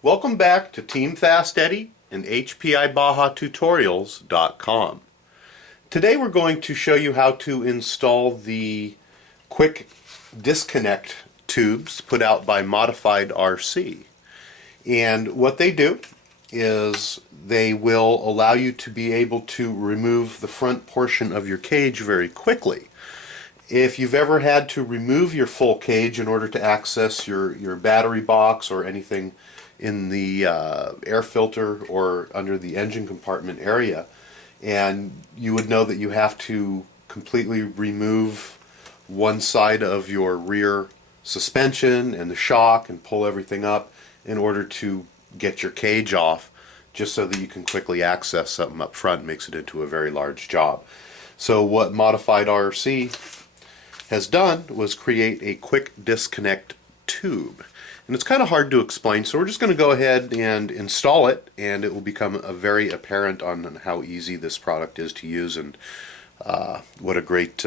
Welcome back to Team FastEddy and HPIBajaTutorials.com. Today we're going to show you how to install the quick disconnect tubes put out by Modified RC. And what they do is they will allow you to be able to remove the front portion of your cage very quickly. If you've ever had to remove your full cage in order to access your battery box or anything in the air filter or under the engine compartment area, and you would know that you have to completely remove one side of your rear suspension and the shock and pull everything up in order to get your cage off, just so that you can quickly access something up front, makes it into a very large job. So what Modified RC has done was create a quick disconnect tube. And it's kind of hard to explain, so we're just going to go ahead and install it, and it will become very apparent on how easy this product is to use and what a great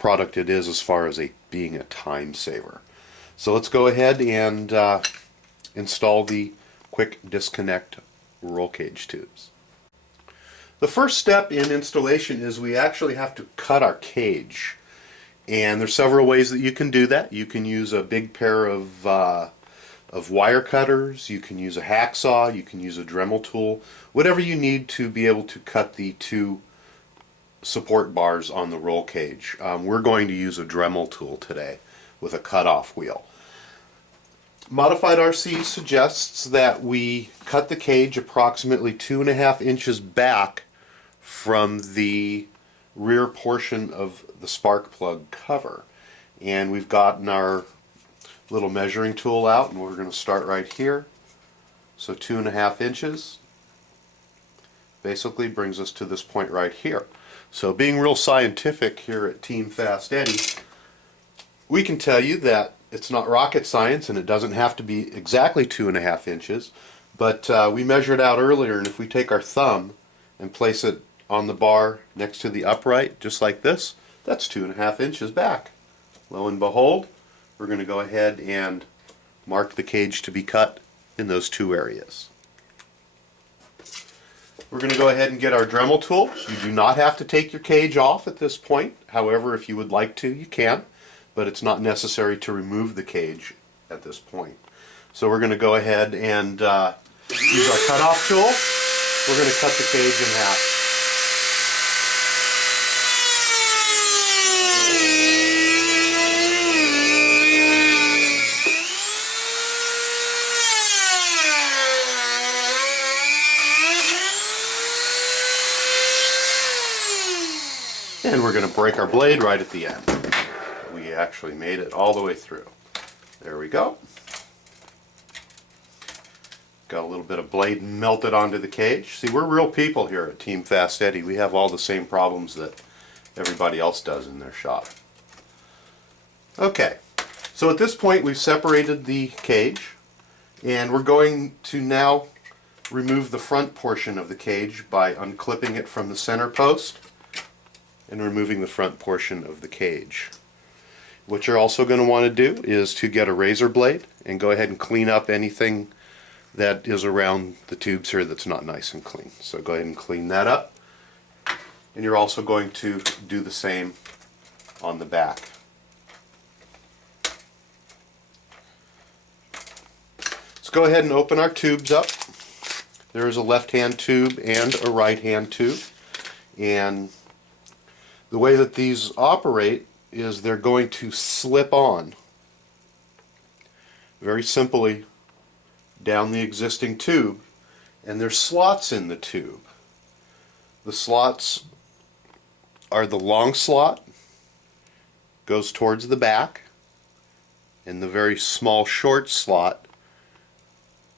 product it is as far as being a time saver. So let's go ahead and install the quick disconnect roll cage tubes. The first step in installation is we actually have to cut our cage. And there's several ways that you can do that. You can use a big pair of wire cutters, you can use a hacksaw, you can use a Dremel tool, whatever you need to be able to cut the two support bars on the roll cage. We're going to use a Dremel tool today with a cutoff wheel. Modified RC suggests that we cut the cage approximately 2.5 inches back from the rear portion of the spark plug cover. And we've gotten our little measuring tool out, and we're going to start right here. So 2.5 inches basically brings us to this point right here. So being real scientific here at Team FastEddy, we can tell you that it's not rocket science and it doesn't have to be exactly 2.5 inches, but we measured out earlier, and if we take our thumb and place it on the bar next to the upright, just like this, that's 2.5 inches back. Lo and behold, we're going to go ahead and mark the cage to be cut in those two areas. We're going to go ahead and get our Dremel tool. You do not have to take your cage off at this point. However, if you would like to, you can, but it's not necessary to remove the cage at this point. So we're going to go ahead and use our cutoff tool. We're going to cut the cage in half. And we're going to break our blade right at the end. We actually made it all the way through. There we go. Got a little bit of blade melted onto the cage. See, we're real people here at Team FastEddy. We have all the same problems that everybody else does in their shop. Okay, so at this point we've separated the cage, and we're going to now remove the front portion of the cage by unclipping it from the center post and removing the front portion of the cage. What you're also going to want to do is to get a razor blade and go ahead and clean up anything that is around the tubes here that's not nice and clean. So go ahead and clean that up. And you're also going to do the same on the back. Let's go ahead and open our tubes up. There is a left-hand tube and a right-hand tube. And the way that these operate is they're going to slip on very simply down the existing tube, and there's slots in the tube. The slots are the long slot, goes towards the back, and the very small short slot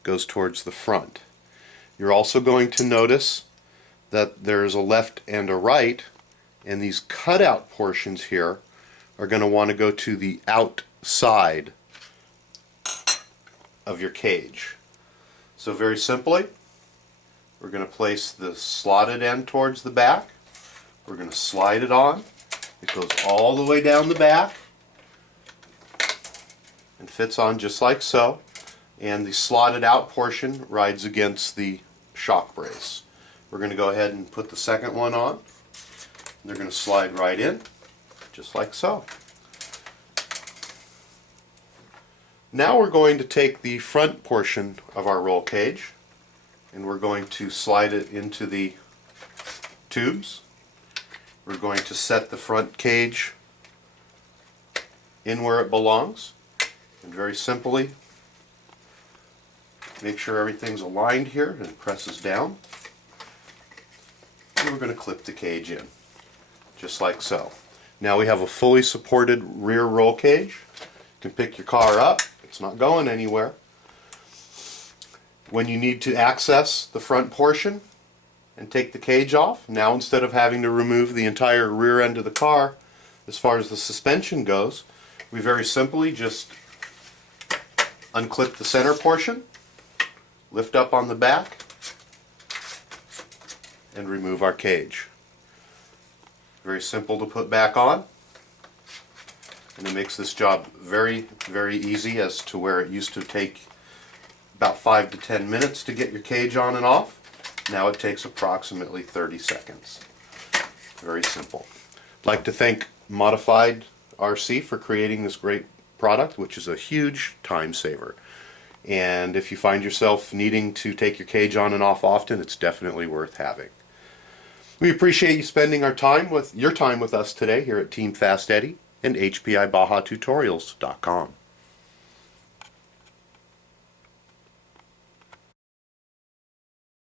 goes towards the front. You're also going to notice that there's a left and a right, and these cutout portions here are going to want to go to the outside of your cage. So very simply, we're going to place the slotted end towards the back. We're going to slide it on. It goes all the way down the back and fits on just like so. and the slotted out portion rides against the shock brace. We're going to go ahead and put the second one on. They're going to slide right in, just like so. Now we're going to take the front portion of our roll cage and we're going to slide it into the tubes. We're going to set the front cage in where it belongs, and very simply make sure everything's aligned here and it presses down. And we're going to clip the cage in, just like so. Now we have a fully supported rear roll cage. You can pick your car up, it's not going anywhere. When you need to access the front portion and take the cage off, now instead of having to remove the entire rear end of the car as far as the suspension goes, we very simply just unclip the center portion, lift up on the back, and remove our cage. Very simple to put back on, and it makes this job very, very easy, as to where it used to take about 5 to 10 minutes to get your cage on and off. Now it takes approximately 30 seconds. Very simple. I'd like to thank Modified RC for creating this great product, which is a huge time saver. And if you find yourself needing to take your cage on and off often, it's definitely worth having. We appreciate you spending your time with us today here at Team FastEddy and HPI Baja Tutorials.com.